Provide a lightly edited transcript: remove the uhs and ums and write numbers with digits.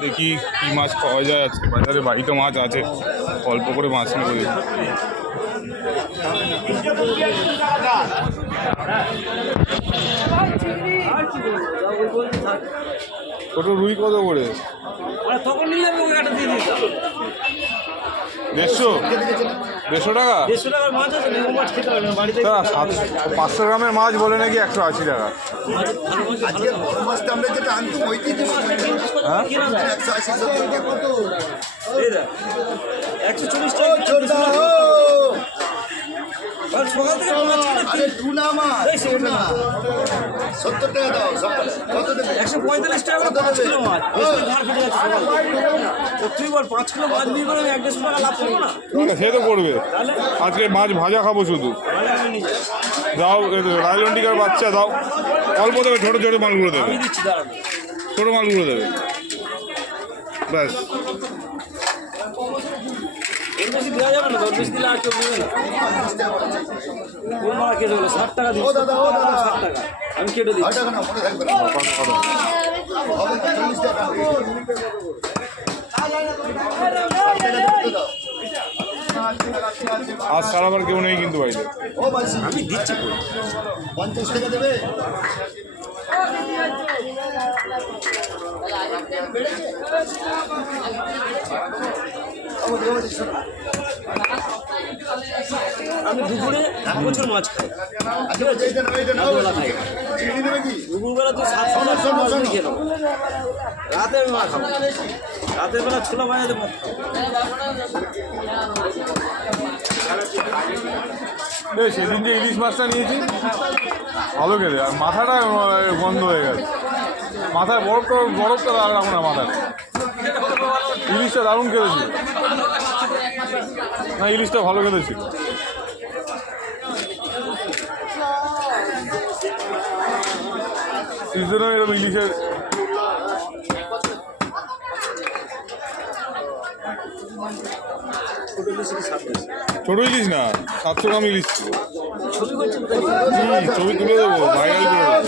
দেখি কি মাছ পাওয়া যায় আজকে বাজারে। বাড়িতে মাছ আছে, অল্প করে মাছ নেবো। ছোট রুই কত করে? 150 টাকা। 500 গ্রামের মাছ বলে নাকি 180 টাকা। সে তো করবে। আজকে মাছ ভাজা খাবো শুধু। দাও রায়লন্ডিকার বাচ্চা দাও, অল্প দেবে, ছোটো ছোটো মালগুলো দেবে, ছোটো মালগুলো দেবে ব্যাস। আমি কেটে দিই। আজ সারাবার কেউ নেই কিন্তু বাড়িতে। আমি দিচ্ছি 50 টাকা দেবে। আমি দুপুরে 1 বছর মাছ খাই। দুপুরবেলা তো 700 খেয়ে নেবো, রাতে আমি মাছ খাবো। রাতের বেলা ছোলা ভাজাতে ভাত খাবো। সেদিন যে ইলিশ মাছটা নিয়েছি ভালো খেলে, আর মাথাটা বন্ধ হয়ে গেছে। মাথায় বরফটা রাখো না মাথায়। ইলিশটা দারুণ খেলেছিল, না ইলিশটা ভালো খেলেছিল। সিজনে এরকম ইলিশের ছোট ইলিশ না, 700 গ্রাম ইলিশ ছিল। ছবি তুলে দেবো, ভাইরাল করে দেবো।